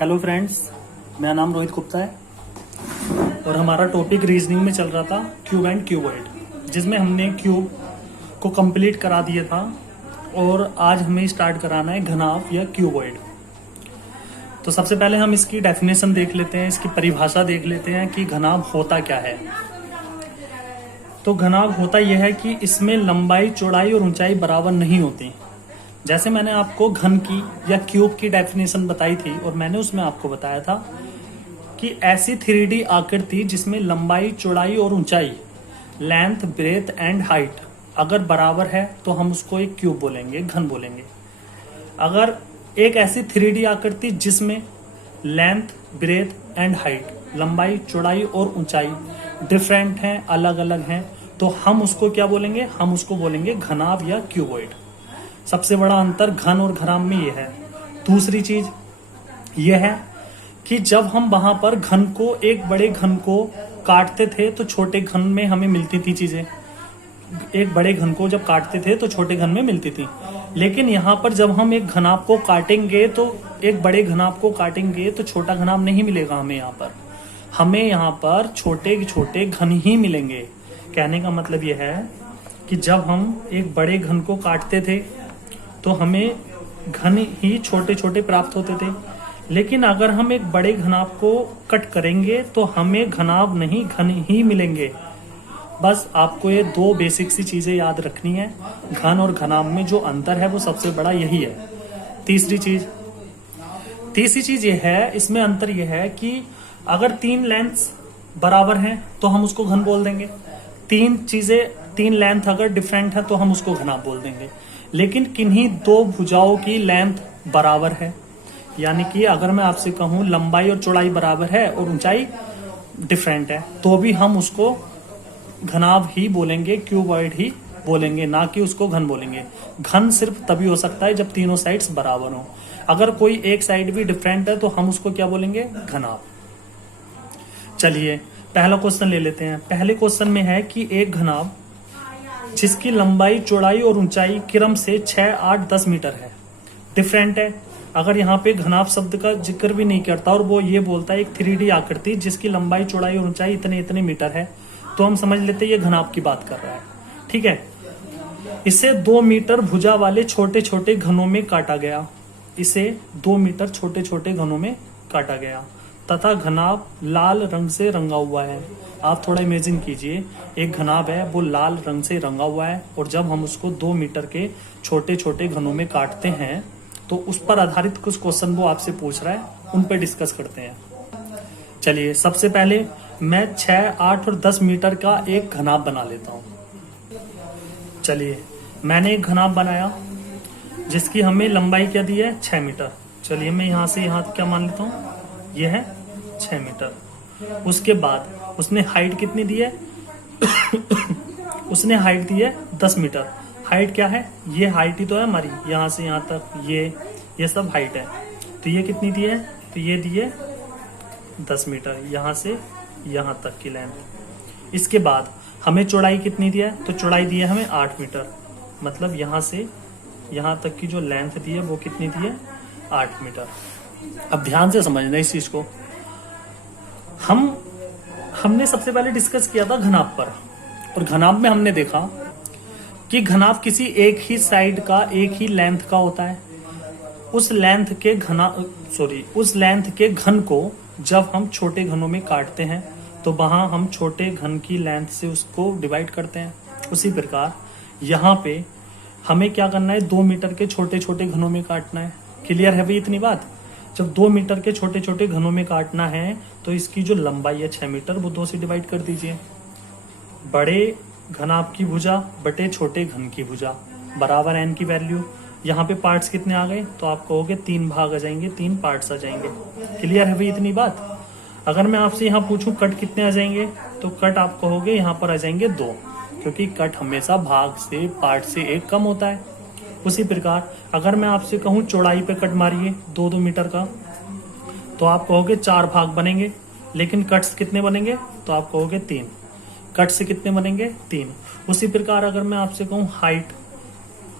Hello friends, मेरा नाम रोहित गुप्ता है और हमारा टॉपिक रीजनिंग में चल रहा था क्यूब एंड क्यूबॉइड, जिसमें हमने क्यूब को कंप्लीट करा दिया था और आज हमें स्टार्ट कराना है घनाभ या क्यूबॉइड। तो सबसे पहले हम इसकी डेफिनेशन देख लेते हैं, इसकी परिभाषा देख लेते हैं कि घनाभ होता क्या है। तो घनाभ होता यह है कि इसमें लंबाई, चौड़ाई और ऊंचाई बराबर नहीं होती। जैसे मैंने आपको घन की या क्यूब की डेफिनेशन बताई थी और मैंने उसमें आपको बताया था कि ऐसी 3D आकृति जिसमें लंबाई, चौड़ाई और ऊंचाई, लेंथ, ब्रेथ एंड हाइट अगर बराबर है तो हम उसको एक क्यूब बोलेंगे, घन बोलेंगे। अगर एक ऐसी 3D आकृति जिसमें लेंथ, ब्रेथ एंड हाइट, लंबाई, चौड़ाई और ऊंचाई डिफरेंट हैं, अलग अलग हैं, तो हम उसको क्या बोलेंगे? हम उसको बोलेंगे घनाभ या क्यूबॉइड। सबसे बड़ा अंतर घन और घनाभ में यह है। दूसरी चीज यह है कि जब हम वहां पर घन को, एक बड़े घन को काटते थे तो छोटे घन में हमें मिलती थी चीजें। एक बड़े घन को जब काटते थे तो छोटे घन में मिलती थी, लेकिन यहाँ पर जब हम एक घनाभ को काटेंगे तो एक बड़े घनाभ को काटेंगे तो छोटा घनाभ नहीं मिलेगा हमें यहाँ पर। हमें यहाँ पर छोटे छोटे घन ही मिलेंगे। कहने का मतलब यह है कि जब हम एक बड़े घन को काटते थे तो हमें घन ही छोटे छोटे प्राप्त होते थे, लेकिन अगर हम एक बड़े घनाभ को कट करेंगे तो हमें घनाभ नहीं, घन ही मिलेंगे। बस आपको ये दो बेसिक सी चीजें याद रखनी है। घन और घनाभ में जो अंतर है वो सबसे बड़ा यही है। तीसरी चीज ये है, इसमें अंतर यह है कि अगर तीन लेंथ्स बराबर हैं तो हम उसको घन बोल देंगे। तीन लेंथ अगर डिफरेंट है तो हम उसको घनाभ बोल देंगे। लेकिन किन्हीं दो भुजाओं की लेंथ बराबर है, यानी कि अगर मैं आपसे कहूं लंबाई और चौड़ाई बराबर है और ऊंचाई डिफरेंट है, तो भी हम उसको घनाभ ही बोलेंगे, क्यूबॉइड ही बोलेंगे, ना कि उसको घन बोलेंगे। घन सिर्फ तभी हो सकता है जब तीनों साइड्स बराबर हो। अगर कोई एक साइड भी डिफरेंट है तो हम उसको क्या बोलेंगे? घनाभ। चलिए पहला क्वेश्चन ले लेते हैं। पहले क्वेश्चन में है कि एक घनाभ जिसकी लंबाई, चौड़ाई और ऊंचाई क्रम से 6, 8, 10 मीटर है, डिफरेंट है। अगर यहाँ पे घनाभ शब्द का जिक्र भी नहीं करता और वो ये बोलता है एक 3D आकृति जिसकी लंबाई, चौड़ाई और ऊंचाई इतने इतने मीटर है, तो हम समझ लेते हैं ये घनाभ की बात कर रहा है। ठीक है। इसे 2 मीटर भुजा वाले छोटे छोटे घनों में काटा गया। इसे 2 मीटर छोटे छोटे घनों में काटा गया तथा घनाभ लाल रंग से रंगा हुआ है। आप थोड़ा इमेजिन कीजिए, एक घनाभ है वो लाल रंग से रंगा हुआ है और जब हम उसको 2 मीटर के छोटे छोटे घनों में काटते हैं तो उस पर आधारित कुछ क्वेश्चन वो आपसे पूछ रहा है, उन पर डिस्कस करते हैं। चलिए सबसे पहले मैं 6, 8 और 10 मीटर का एक घनाभ बना लेता हूँ। चलिए मैंने एक घनाभ बनाया जिसकी हमें लंबाई क्या दी है? 6 मीटर। चलिए मैं यहाँ से यहाँ क्या मान लेता हूँ? यह है 6 मीटर। उसके बाद उसने हाइट कितनी दी है? उसने हाइट दी है 10 मीटर। हाइट क्या है? ये हाइट ही तो है हमारी, यहाँ से यहाँ तक ये सब हाइट है। तो ये कितनी दी है? तो ये दी है 10 मीटर, यहाँ से यहाँ तक की लेंथ। इसके बाद हमें चौड़ाई कितनी दी है? तो चौड़ाई दी है हमें 8 मीटर। मतलब यहाँ से यहाँ तक की जो लेंथ दी है वो कितनी दी है? 8 मीटर। अब ध्यान से समझना इस चीज को। हमने सबसे पहले डिस्कस किया था घनाभ पर, और घनाभ में हमने देखा कि घनाभ किसी एक ही साइड का, एक ही लेंथ का होता है। उस लेंथ के घन को जब हम छोटे घनों में काटते हैं तो वहां हम छोटे घन की लेंथ से उसको डिवाइड करते हैं। उसी प्रकार यहाँ पे हमें क्या करना है? 2 मीटर के छोटे छोटे घनों में काटना है। क्लियर है भाई इतनी बात? जब 2 मीटर के छोटे छोटे घनों में काटना है तो इसकी जो लंबाई है 6 मीटर, वो 2 से डिवाइड कर दीजिए। बड़े घनाभ की भुजा बटे छोटे घन की भुजा बराबर n की वैल्यू। यहाँ पे पार्ट्स कितने आ गए? तो आप कहोगे 3 भाग आ जाएंगे, 3 पार्ट्स आ जाएंगे। क्लियर है भाई इतनी बात? अगर मैं आपसे यहाँ पूछूं कट कितने आ जाएंगे, तो कट आप कहोगे यहाँ पर आ जाएंगे 2, क्योंकि कट हमेशा भाग से, पार्ट से 1 कम होता है। उसी प्रकार अगर मैं आपसे कहूं चौड़ाई पे कट मारिए 2-2 मीटर का, तो आप कहोगे 4 भाग बनेंगे, लेकिन कट्स कितने बनेंगे? तो आप कहोगे 3। कट से कितने बनेंगे? 3। उसी प्रकार अगर मैं आपसे कहूं हाइट,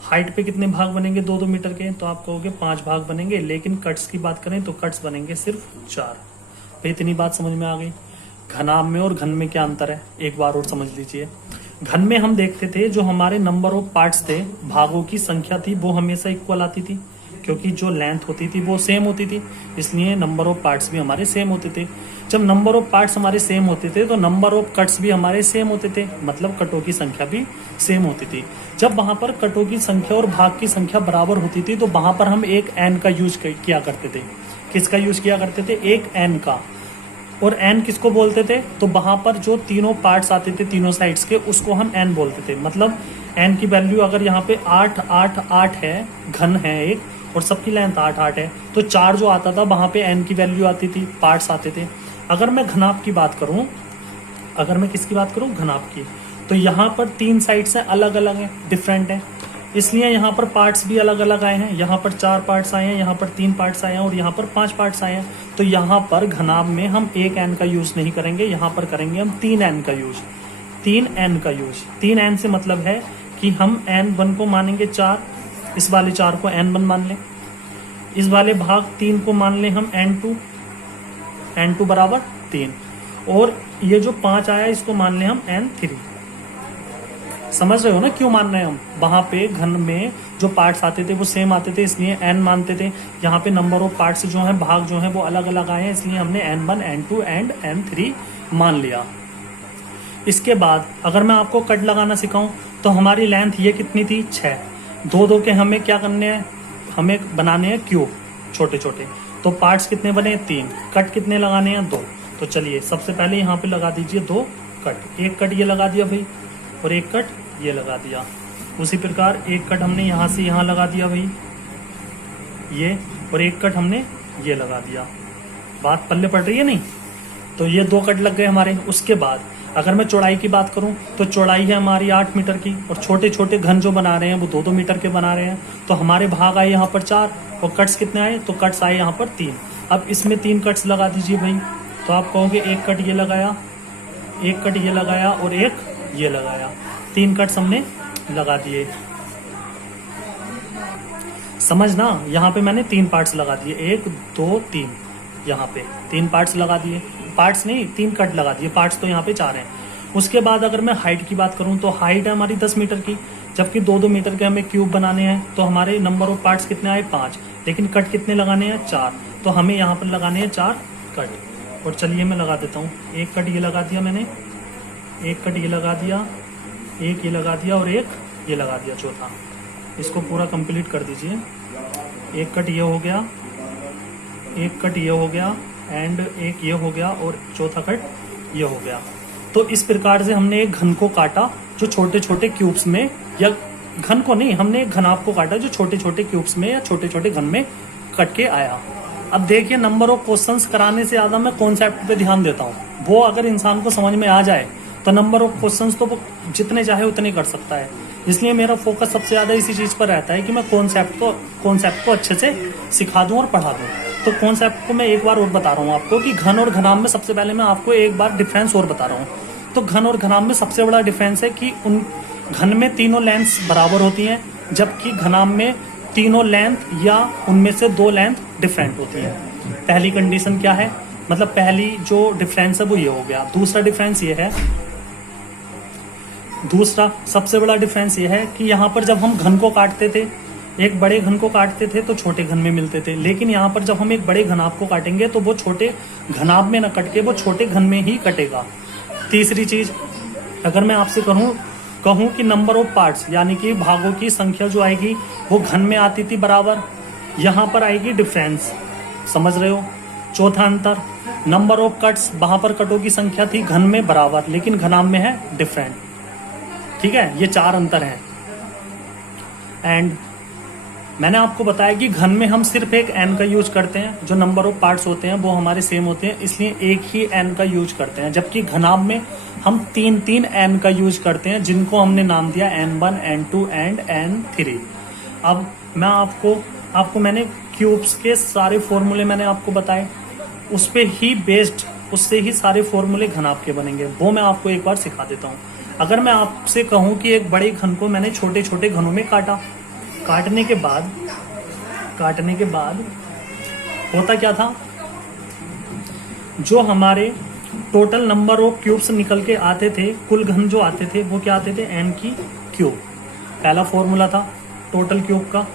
हाइट पे कितने भाग बनेंगे 2-2 मीटर के, तो आप कहोगे 5 भाग बनेंगे, लेकिन कट्स की बात करें तो कट्स बनेंगे सिर्फ 4। तो इतनी बात समझ में आ गई। घनाभ में और घन में क्या अंतर है एक बार और समझ लीजिए। घन में हम देखते थे जो हमारे नंबर ऑफ पार्ट्स थे, भागों की संख्या थी, वो हमेशा इक्वल आती थी, क्योंकि जो लेंथ होती थी वो सेम होती थी, इसलिए नंबर ऑफ पार्ट्स भी हमारे सेम होते थे। जब नंबर ऑफ पार्ट्स हमारे सेम होते थे तो नंबर ऑफ कट्स भी हमारे सेम होते थे, मतलब कटों की संख्या भी सेम होती थी। जब वहां पर कटों की संख्या और भाग की संख्या बराबर होती थी तो वहां पर हम एक एन का यूज किया करते थे। किसका यूज किया करते थे? एक एन का। और एन किसको बोलते थे? तो वहां पर जो तीनों पार्ट्स आते थे तीनों साइड्स के, उसको हम एन बोलते थे। मतलब एन की वैल्यू अगर यहाँ पे 8 8 8 है, घन है एक, और सबकी लेंथ 8 8 है, तो 4 जो आता था वहां पे एन की वैल्यू आती थी, पार्ट्स आते थे। अगर मैं घनाभ की बात करूं, अगर मैं किसकी बात करूं? घनाभ की, तो यहाँ पर 3 साइड्स हैं, अलग अलग हैं, डिफरेंट है, इसलिए यहाँ पर पार्ट्स भी अलग अलग आए हैं। यहाँ पर 4 पार्ट्स आए हैं, यहाँ पर 3 पार्ट्स आए हैं, और यहाँ पर 5 पार्ट्स आए हैं। तो यहाँ पर घनाभ में हम एक एन का यूज नहीं करेंगे, यहाँ पर करेंगे हम 3 एन का यूज। 3 एन का यूज, 3 एन से मतलब है कि हम n1 को मानेंगे 4, इस वाले 4 को n1 मान लें, इस वाले भाग 3 को मान लें हम n2, n2 बराबर 3, और ये जो 5 आया इसको मान लें हम n3। समझ रहे हो ना क्यों मान रहे हैं हम? वहां पे घन में जो पार्ट्स आते थे वो सेम आते थे, इसलिए n मानते थे। यहाँ पे नंबर ऑफ पार्ट्स जो हैं, भाग जो हैं वो अलग अलग आए हैं, इसलिए हमने n1 n2 एंड n3 मान लिया। इसके बाद अगर मैं आपको कट लगाना सिखाऊं तो हमारी लेंथ ये कितनी थी? 6। 2-2 के हमें क्या करने हैं? हमें बनाने हैं क्यूब छोटे छोटे। तो पार्ट्स कितने बने? 3। कट कितने लगाने हैं? 2। तो चलिए सबसे पहले यहाँ पे लगा दीजिए 2 कट। एक कट ये लगा दिया भाई, और एक कट ये लगा दिया। उसी प्रकार एक कट हमने यहाँ से यहाँ लगा दिया भाई ये, और एक कट हमने ये लगा दिया। बात पल्ले पड़ रही है नहीं? तो ये 2 कट लग गए हमारे। उसके बाद अगर मैं चौड़ाई की बात करूं तो चौड़ाई है हमारी 8 मीटर की, और छोटे छोटे घन जो बना रहे हैं वो 2-2 मीटर के बना रहे हैं। तो हमारे भाग आए यहाँ पर 4, और कट्स कितने आए? तो कट्स आए यहाँ पर 3। अब इसमें 3 कट्स लगा दीजिए भाई। तो आप कहोगे एक कट ये लगाया, एक कट ये लगाया, और एक ये लगाया। 3 कट्स हमने लगा दिए। समझना, यहाँ पे मैंने 3 पार्ट्स लगा दिए, 1 2 3, यहाँ पे 3 पार्ट्स लगा दिए। पार्ट्स नहीं, 3 कट लगा दिए, पार्ट्स तो यहाँ पे 4 हैं। उसके बाद अगर मैं हाइट की बात करूं तो हाइट है हमारी 10 मीटर की, जबकि 2-2 मीटर के हमें क्यूब बनाने हैं। तो हमारे नंबर ऑफ पार्ट्स कितने आए? 5, लेकिन कट कितने लगाने हैं? 4। तो हमें यहाँ पर लगाने हैं 4 कट। और चलिए मैं लगा देता हूँ। एक कट ये लगा दिया मैंने, एक कट ये लगा दिया, एक ये लगा दिया, और एक ये लगा दिया चौथा। इसको पूरा कंप्लीट कर दीजिए। एक कट ये हो गया, एक कट ये हो गया, एंड एक ये हो गया, और चौथा कट ये हो गया। तो इस प्रकार से हमने एक घन को काटा जो छोटे छोटे क्यूब्स में, या घन को नहीं, हमने एक घनाभ को काटा जो छोटे छोटे क्यूब्स में या छोटे छोटे घन में कट के आया। अब देखिए, नंबर ऑफ क्वेश्चंस कराने से ज्यादा मैं कॉन्सेप्ट पे ध्यान देता हूँ। वो अगर इंसान को समझ में आ जाए तो नंबर ऑफ क्वेश्चंस तो वो जितने चाहे उतने कर सकता है। इसलिए मेरा फोकस सबसे ज्यादा इसी चीज पर रहता है कि मैं कॉन्सेप्ट को अच्छे से सिखा दूं और पढ़ा दूं। तो कॉन्सेप्ट को मैं एक बार और बता रहा हूँ आपको कि घन और घनाभ में सबसे पहले मैं आपको एक बार डिफरेंस और बता रहा हूँ। तो घन और घनाभ में सबसे बड़ा डिफरेंस है कि उन घन में तीनों लेंथ्स बराबर होती हैं, जबकि घनाभ में तीनों लेंथ या उनमें से 2 लेंथ डिफरेंट होती हैं। पहली कंडीशन क्या है? मतलब पहली जो डिफरेंस है वो ये हो गया। दूसरा डिफरेंस ये है, दूसरा सबसे बड़ा डिफरेंस ये है कि यहाँ पर जब हम घन को काटते थे, एक बड़े घन को काटते थे तो छोटे घन में मिलते थे, लेकिन यहाँ पर जब हम एक बड़े घनाभ को काटेंगे तो वो छोटे घनाभ में न कट के वो छोटे घन में ही कटेगा। तीसरी चीज, अगर मैं आपसे कहूँ कि नंबर ऑफ पार्ट्स यानी कि भागों की संख्या जो आएगी वो घन में आती थी बराबर, यहाँ पर आएगी डिफरेंस। समझ रहे हो? चौथा अंतर, नंबर ऑफ कट्स, वहां पर कटों की संख्या थी घन में बराबर, लेकिन घनाभ में है डिफरेंट। ठीक है, ये 4 अंतर हैं। एंड मैंने आपको बताया कि घन में हम सिर्फ एक n का यूज करते हैं, जो नंबर ऑफ पार्ट्स होते हैं वो हमारे सेम होते हैं, इसलिए एक ही n का यूज करते हैं। जबकि घनाभ में हम 3 n का यूज करते हैं, जिनको हमने नाम दिया n1 n2 एंड n3। अब मैं आपको मैंने क्यूब्स के सारे फॉर्मूले मैंने आपको बताए, उस पे ही बेस्ड, उससे ही सारे फॉर्मूले घनाभ के बनेंगे। वो मैं आपको एक बार सिखा देता हूँ। अगर मैं आपसे कहूँ कि एक बड़े घन को मैंने छोटे छोटे घनों में काटा, काटने के बाद होता क्या था, जो हमारे टोटल नंबर ऑफ क्यूब्स निकल के आते थे, कुल घन जो आते थे वो क्या आते थे, n की क्यूब। पहला फॉर्मूला था टोटल क्यूब का।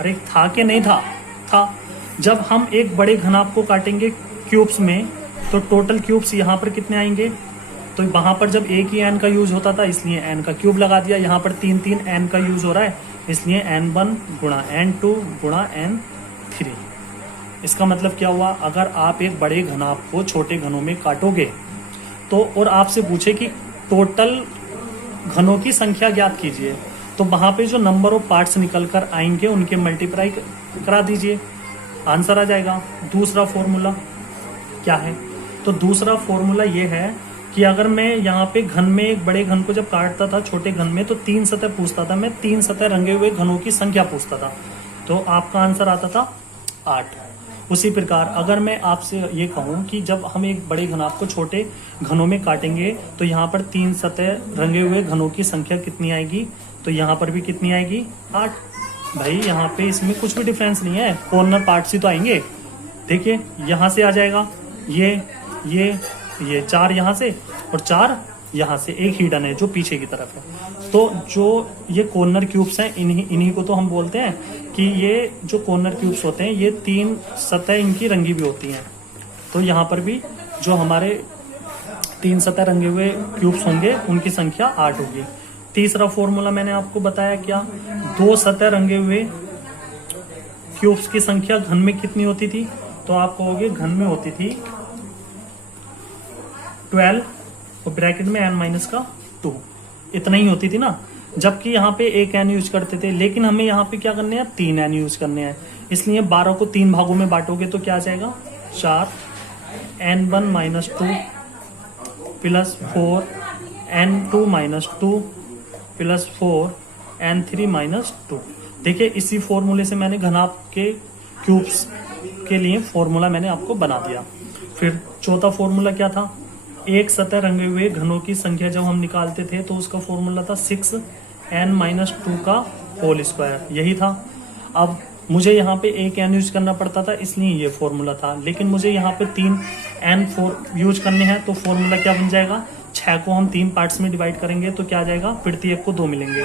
अरे था कि नहीं था? था। जब हम एक बड़े घनाभ को काटेंगे क्यूब्स में तो टोटल क्यूब्स यहाँ पर कितने आएंगे, तो वहां पर जब एक ही n का यूज होता था इसलिए n का क्यूब लगा दिया। यहाँ पर 3 n का यूज हो रहा है इसलिए n1 गुणा n2 गुणा n3। इसका मतलब क्या हुआ, अगर आप एक बड़े घनाभ को छोटे घनों में काटोगे तो और आपसे पूछे कि टोटल घनों की संख्या ज्ञात कीजिए, तो वहां पे जो नंबर ऑफ पार्ट्स निकल कर आएंगे उनके मल्टीप्लाई करा दीजिए, आंसर आ जाएगा। दूसरा फॉर्मूला क्या है, तो दूसरा फॉर्मूला ये है कि अगर मैं यहाँ पे घन में एक बड़े घन को जब काटता था छोटे घन में तो 3 सतह पूछता था, मैं 3 सतह रंगे हुए घनों की संख्या पूछता था, तो आपका आंसर आता था 8। उसी प्रकार अगर मैं आपसे ये कहूँ कि जब हम एक बड़े घनाभ को छोटे घनों में काटेंगे तो यहाँ पर 3 सतह रंगे हुए घनों की संख्या कितनी आएगी, तो यहाँ पर भी कितनी आएगी, 8। भाई यहाँ पे इसमें कुछ भी डिफरेंस नहीं है, कॉर्नर पार्ट्स ही तो आएंगे। देखिए यहाँ से आ जाएगा ये 4 यहाँ से और 4 यहाँ से, एक ही डन है जो पीछे की तरफ है। तो जो ये कॉर्नर क्यूब्स हैं इन्हीं को तो हम बोलते हैं कि ये जो कॉर्नर क्यूब्स होते हैं ये 3 सतह इनकी रंगी भी होती हैं। तो यहाँ पर भी जो हमारे 3 सतह रंगे हुए क्यूब्स होंगे उनकी संख्या 8 होगी। तीसरा फॉर्मूला मैंने आपको बताया क्या, 2 सतह रंगे हुए क्यूब्स की संख्या घन में कितनी होती थी, तो आप कहोगे घन में होती थी 12 और ब्रैकेट में n-2, इतना ही होती थी ना, जबकि यहाँ पे एक n यूज करते थे, लेकिन हमें यहाँ पे क्या करने हैं, 3 n यूज करने हैं। इसलिए 12 को 3 भागों में बांटोगे तो क्या आ जाएगा, 4 n1-2 plus 4 n2-2 plus 4 n3-2। देखिए इसी फॉर्मूले से मैंने घनाभ के क्यूब्स के लिए फॉर्मूला मैंने आपको बना दिया। फिर चौथा फॉर्मूला क्या था, एक सतह रंगे हुए घनों की संख्या जब हम निकालते थे तो उसका फॉर्मूला था 6n-2 का होल स्क्वायर, यही था। अब मुझे यहाँ पे एक n यूज करना पड़ता था इसलिए ये फॉर्मूला था, लेकिन मुझे यहाँ पे 3n यूज करने हैं तो फॉर्मूला क्या बन जाएगा, 6 को हम 3 पार्ट्स में डिवाइड करेंगे तो क्या आ जाएगा, फिर एक को 2 मिलेंगे।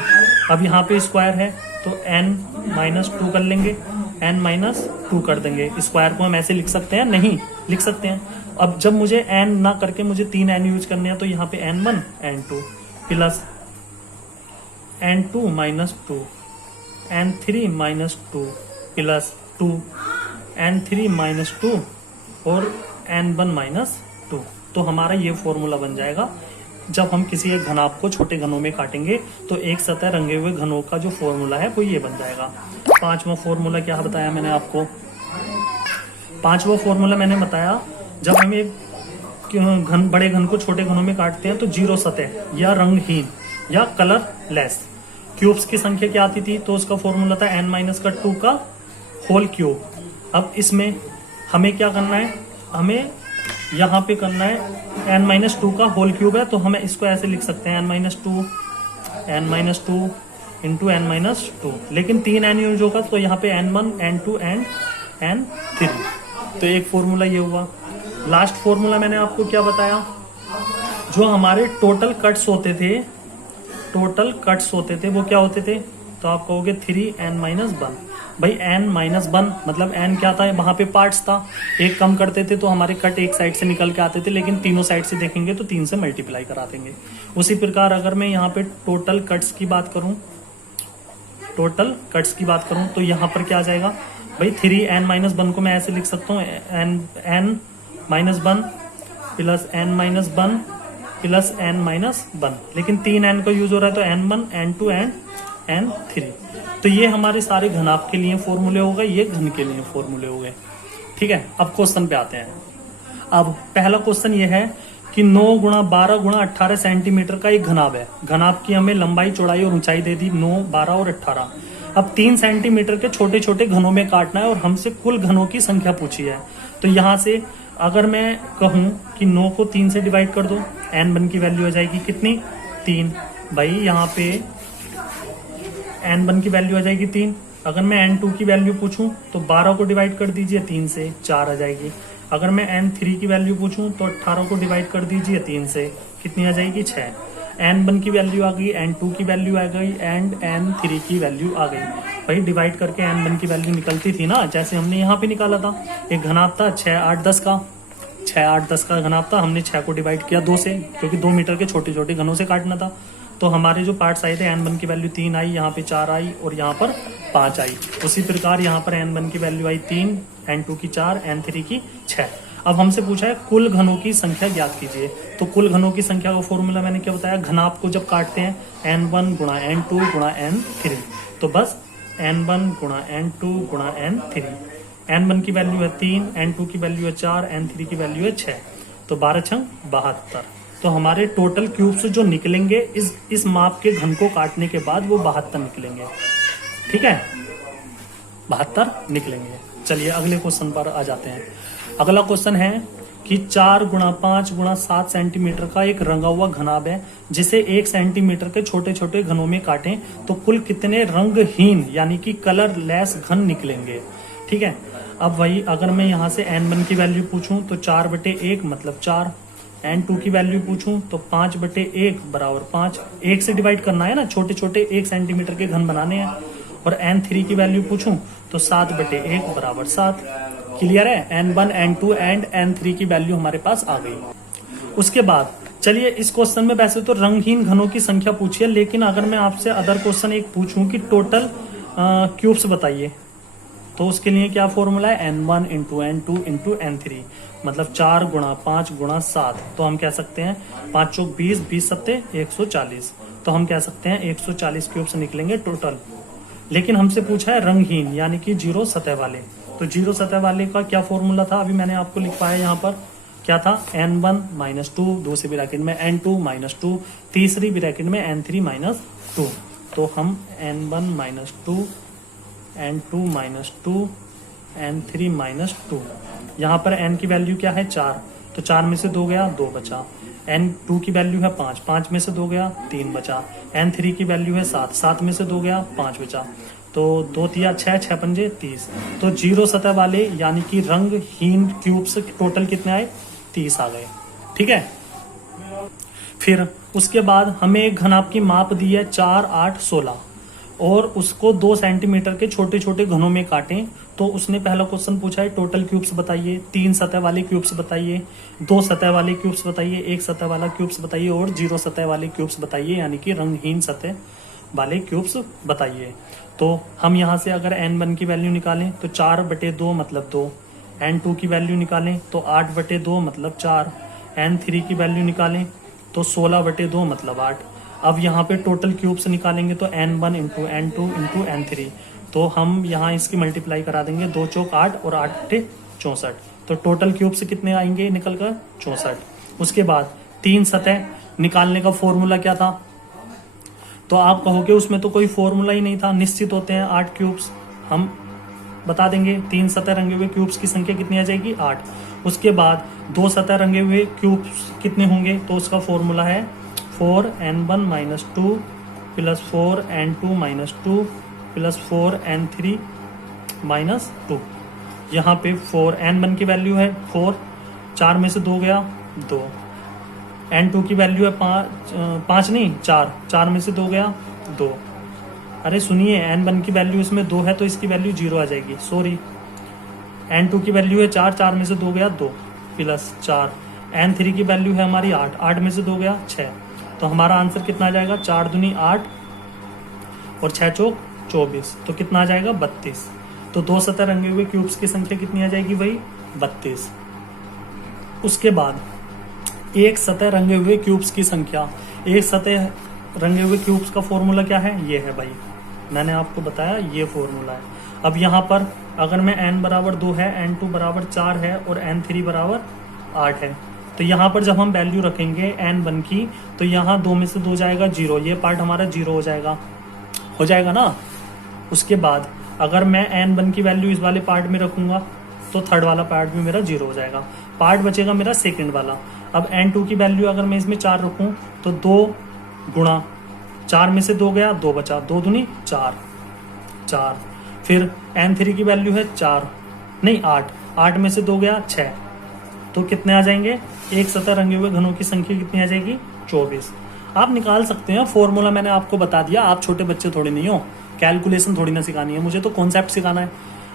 अब यहाँ पे स्क्वायर है तो n-2 कर लेंगे, n-2 कर देंगे। स्क्वायर को हम ऐसे लिख सकते हैं, नहीं लिख सकते हैं। अब जब मुझे n ना करके मुझे 3 n यूज करने हैं तो यहाँ पे n1 n2 plus n2-2 n3-2 plus 2 n3-2 और n1-2। तो हमारा ये फॉर्मूला बन जाएगा। जब हम किसी एक घनाभ को छोटे घनों में काटेंगे तो एक सतह रंगे हुए घनों का जो फॉर्मूला है वो ये बन जाएगा। पांचवा फॉर्मूला क्या बताया मैंने आपको, पांचवा फॉर्मूला मैंने बताया जब हम एक बड़े घन को छोटे घनों में काटते हैं तो 0 सतह या रंगहीन या कलरलेस क्यूब्स की संख्या क्या आती थी, तो उसका फॉर्मूला था n-2 का होल क्यूब। अब इसमें हमें क्या करना है, हमें यहाँ पे करना है n-2 का होल क्यूब है तो हमें इसको ऐसे लिख सकते हैं n-2 इंटू n-2, लेकिन 3 n यूज होगा तो यहाँ पे n1 n2 n3। तो एक फॉर्मूला ये हुआ। लास्ट फॉर्मूला मैंने आपको क्या बताया, जो हमारे टोटल कट्स होते थे वो क्या होते थे, तो आप कहोगे 3n-1। भाई n-1 मतलब n क्या था, वहां पे पार्ट्स था, एक कम करते थे तो हमारे कट एक साइड से निकल के आते थे, लेकिन तीनों साइड से देखेंगे तो 3 से मल्टीप्लाई करा देंगे। उसी प्रकार अगर मैं यहाँ पे टोटल कट्स की बात करूं तो यहाँ पर क्या आ जाएगा भाई, 3n-1 को मैं ऐसे लिख सकता हूँ n-1 plus n-1 plus n-1, लेकिन 3n का यूज हो रहा है तो n1 n2 n3। तो ये हमारे सारे घनाभ के लिए फॉर्मूले हो गए, ये घन के लिए फॉर्मूले हो गए। ठीक है, अब क्वेश्चन पे आते हैं। अब पहला क्वेश्चन ये है कि 9 × 12 × 18 सेंटीमीटर का एक घनाभ है। घनाभ की हमें लंबाई, चौड़ाई और ऊंचाई दे दी 9, 12 और 18। अब 3 सेंटीमीटर के छोटे छोटे घनों में काटना है और हमसे कुल घनों की संख्या पूछी है। तो यहाँ से अगर मैं कहूँ कि 9 को 3 से डिवाइड कर दो, n1 की वैल्यू हो जाएगी कितनी, 3। भाई यहाँ पे n1 की वैल्यू आ जाएगी 3। अगर मैं n2 की वैल्यू पूछूं तो 12 को डिवाइड कर दीजिए 3 से, 4 आ जाएगी। अगर मैं n3 की वैल्यू पूछूं तो 18 को डिवाइड कर दीजिए 3 से, कितनी आ जाएगी 6। n1 की वैल्यू आ गई, n2 की वैल्यू आ गई एंड n3 की वैल्यू आ गई। भाई डिवाइड करके n1 की वैल्यू निकलती थी ना, जैसे हमने यहाँ पे निकाला था। एक घनाभ था 6, 8, 10 का, 6, 8, 10 का घनाभ था। हमने 6 को डिवाइड किया 2 से, क्योंकि 2 मीटर के छोटे छोटे घनों से काटना था। तो हमारे जो पार्ट्स आए थे n1 की वैल्यू 3 आई, यहाँ पे 4 आई और यहाँ पर 5 आई। उसी प्रकार यहाँ पर n1 की वैल्यू आई 3, n2 की 4, n3 की 6। अब हमसे पूछा है कुल घनों की संख्या ज्ञात कीजिए। तो कुल घनों की संख्या का फॉर्मूला मैंने क्या बताया, घनाभ को जब काटते हैं n1 गुणा n2 गुणा n3, तो बस n1 गुणा n2 गुणा n3। n1 की वैल्यू है 3, n2 की वैल्यू है 4, n3 की वैल्यू है 6, तो 12 छंग 72। तो हमारे टोटल क्यूब्स जो निकलेंगे इस माप के घन को काटने के बाद वो 72 निकलेंगे। ठीक है, 72 निकलेंगे। चलिए अगले क्वेश्चन पर आ जाते हैं। अगला क्वेश्चन है कि 4 गुणा 5 गुणा 7 सेंटीमीटर का एक रंगा हुआ घनाभ है, जिसे 1 सेंटीमीटर के छोटे छोटे घनों में काटें तो कुल कितने रंगहीन यानी कि कलरलेस घन निकलेंगे। ठीक है, अब वही अगर मैं यहाँ से n1 की वैल्यू पूछूं तो 4/1 मतलब 4, n2 की वैल्यू पूछूं तो 5/1 बराबर 5, 1 से डिवाइड करना है ना, छोटे छोटे 1 सेंटीमीटर के घन बनाने हैं। और n3 की वैल्यू पूछूं तो 7/1 बराबर 7। क्लियर है, n1, n2 एंड n3 की वैल्यू हमारे पास आ गई। उसके बाद चलिए इस क्वेश्चन में वैसे तो रंगहीन घनों की संख्या पूछी है, लेकिन अगर मैं आपसे अदर क्वेश्चन एक पूछूं कि टोटल क्यूब्स बताइए, तो उसके लिए क्या फॉर्मूला है, n1 into n2 into n3, मतलब 4 गुणा 5 गुणा 7। तो हम कह सकते हैं 5 चौक 20, 20 सत्ते 140, तो हम कह सकते हैं 140 क्यूब्स निकलेंगे टोटल। लेकिन हमसे पूछा है रंगहीन यानी कि 0 सतह वाले, तो 0 सतह वाले का क्या फॉर्मूला था, अभी मैंने आपको लिखवाया यहाँ पर। क्या था, n1 -2, दूसरी ब्रैकेट में n2 -2, तीसरी ब्रैकेट में n3 -2। तो हम n1 -2, n2 -2, n3 -2, यहाँ पर n की वैल्यू क्या है 4, तो 4 में से 2 गया 2 बचा। n2 की वैल्यू है 5, 5 में से 2 गया 3 बचा। n3 की वैल्यू है 7, 7 में से 2 गया 5 बचा। तो 2 तिया 6, 6 पंजे 30। तो 0 सतह वाले यानी कि रंगहीन क्यूब्स टोटल कितने आए, 30 आ गए। ठीक है, फिर उसके बाद हमें एक घनाभ की माप दी है 4, 8, 16 और उसको 2 सेंटीमीटर के छोटे छोटे घनों में काटें। तो उसने पहला क्वेश्चन पूछा है टोटल क्यूब्स बताइए, 3 सतह वाले क्यूब्स बताइए, 2 सतह वाले क्यूब्स बताइए, 1 सतह वाला क्यूब्स बताइए और 0 सतह वाले क्यूब्स बताइए, यानी कि रंगहीन सतह वाले क्यूब्स बताइए। तो हम यहाँ से अगर n1 की वैल्यू निकालें तो 4/2 मतलब 2, n2 की वैल्यू निकालें तो 8/2 मतलब 4, n3 की वैल्यू निकालें तो 16/2 मतलब 8। अब यहाँ पे टोटल क्यूब्स निकालेंगे तो n1 into n2 into n3, तो हम यहाँ इसकी मल्टीप्लाई करा देंगे, 2 चौक 8 और 8 64, तो टोटल क्यूब्स कितने आएंगे निकल कर 64। उसके बाद 3 सतह निकालने का फॉर्मूला क्या था, तो आप कहोगे उसमें तो कोई फॉर्मूला ही नहीं था, निश्चित होते हैं 8 क्यूब्स। हम बता देंगे 3 सतह रंगे हुए क्यूब्स की संख्या कितनी आ जाएगी 8। उसके बाद 2 सतह रंगे हुए क्यूब्स कितने होंगे, तो उसका फॉर्मूला है 4n1 -2 plus 4n2 -2 plus 4n3 -2। यहाँ पे 4n1 की वैल्यू है 4, 4 में से 2 गया 2, n2 की वैल्यू है 5 नहीं 4, 4 में से 2 गया 2। अरे सुनिए, n1 की वैल्यू इसमें 2 है तो इसकी वैल्यू 0 आ जाएगी, सॉरी। n2 की वैल्यू है 4, 4 में से 2 गया 2 प्लस 4, n3 की वैल्यू है हमारी 8, 8 में से 2 गया 6। तो हमारा आंसर कितना आ जाएगा, 4 दूनी 8 और 6 चौक 24, तो कितना आ जाएगा 32। तो 2 सतह रंगे हुए क्यूब्स की संख्या कितनी आ जाएगी, वही 32। उसके बाद 1 सतह रंगे हुए क्यूब्स की संख्या, 1 सतह रंगे हुए क्यूब्स का फॉर्मूला क्या है, ये है भाई, मैंने आपको बताया ये फॉर्मूला है। अब यहाँ पर अगर मैं n बराबर 2 है, n2 बराबर 4 है और n3 बराबर 8 है, तो यहाँ पर जब हम वैल्यू रखेंगे n1 की, तो यहाँ 2 में से 2 जाएगा 0, ये पार्ट हमारा 0 हो जाएगा ना। उसके बाद अगर मैं n1 की वैल्यू इस वाले पार्ट में रखूंगा तो थर्ड वाला पार्ट भी मेरा 0 हो जाएगा, पार्ट बचेगा मेरा सेकंड वाला। अब n2 की वैल्यू अगर मैं इसमें 4 रखूं तो 2 गुणा 4 में से 2 गया, 2 बचा, 2 दूनी 4, 4। फिर n3 की वैल्यू है 4 नहीं 8, 8 में से 2 गया 6, तो कितने आ जाएंगे, एक सतह रंगे हुए घनों की संख्या कितनी आ जाएगी, 24। आप निकाल सकते हैं, फॉर्मूला मैंने आपको बता दिया। आप छोटे बच्चे थोड़ी नहीं हो, कैलकुलेशन थोड़ी ना सिखानी है, मुझे तो कॉन्सेप्ट सिखाना है।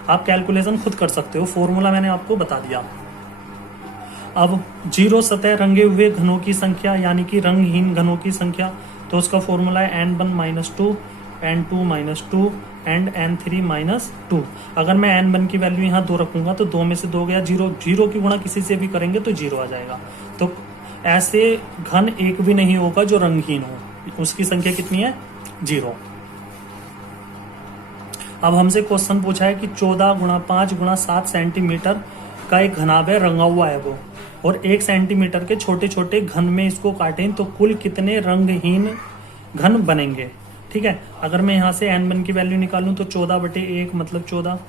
आप कैलकुलेशन खुद कर सकते हो, फॉर्मूला मैंने आपको बता दिया। अब 0 सतह रंगे हुए घनों की संख्या यानी कि रंगहीन घनों की संख्या, तो उसका फॉर्मूला है n1 - 2 n2 - 2 एंड n3 - 2। अगर मैं n1 की वैल्यू यहाँ 2 रखूंगा तो 2 में से 2 गया 0, 0 की गुणा किसी से भी करेंगे तो 0 आ जाएगा। तो ऐसे घन एक भी नहीं होगा जो रंगहीन हो, उसकी संख्या कितनी है, 0। अब हमसे क्वेश्चन पूछा है कि 14 × 5 × 7 सेंटीमीटर का एक घनाभ है, रंगा हुआ है वो, और 1 सेंटीमीटर के छोटे छोटे घन में इसको काटें तो कुल कितने रंगहीन घन बनेंगे। ठीक है, अगर मैं यहाँ से n1 की वैल्यू निकालूं तो 14/1 मतलब 14,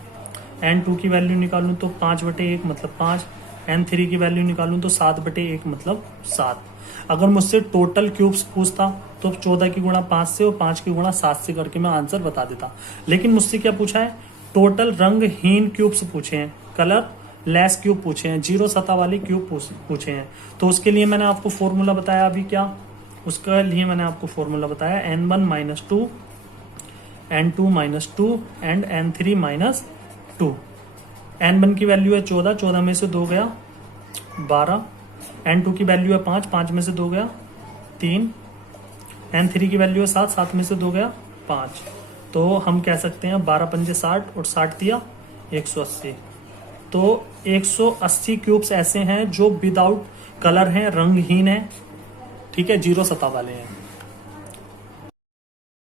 n2 की वैल्यू निकालूं तो 5/1 मतलब 5, n3 की वैल्यू निकालूं तो 7/1 मतलब 7। अगर मुझसे टोटल क्यूब्स पूछता तो 14 की गुणा 5 से और 5 की गुणा 7 से करके मैं आंसर बता देता। लेकिन मुझसे क्या पूछा है, टोटल रंगहीन क्यूब्स पूछे हैं, कलर लेस क्यूब पूछे हैं, 0 सतह वाले क्यूब पूछे हैं। तो उसके लिए मैंने आपको फॉर्मूला बताया, अभी क्या उसके लिए मैंने आपको फॉर्मूला बताया, n1 - 2 n2 - 2 and n3 - 2। n1 की वैल्यू है 14, 14 में से 2 गया 12, n2 की वैल्यू है 5, 5 में से 2 गया 3, n3 की वैल्यू है 7, 7 में से 2 गया 5। तो हम कह सकते हैं 12 पंजे 60 और 60 दिया 180। तो 180 क्यूब्स ऐसे हैं जो विदाउट कलर हैं, रंगहीन है, ठीक है, 0 सतह वाले हैं।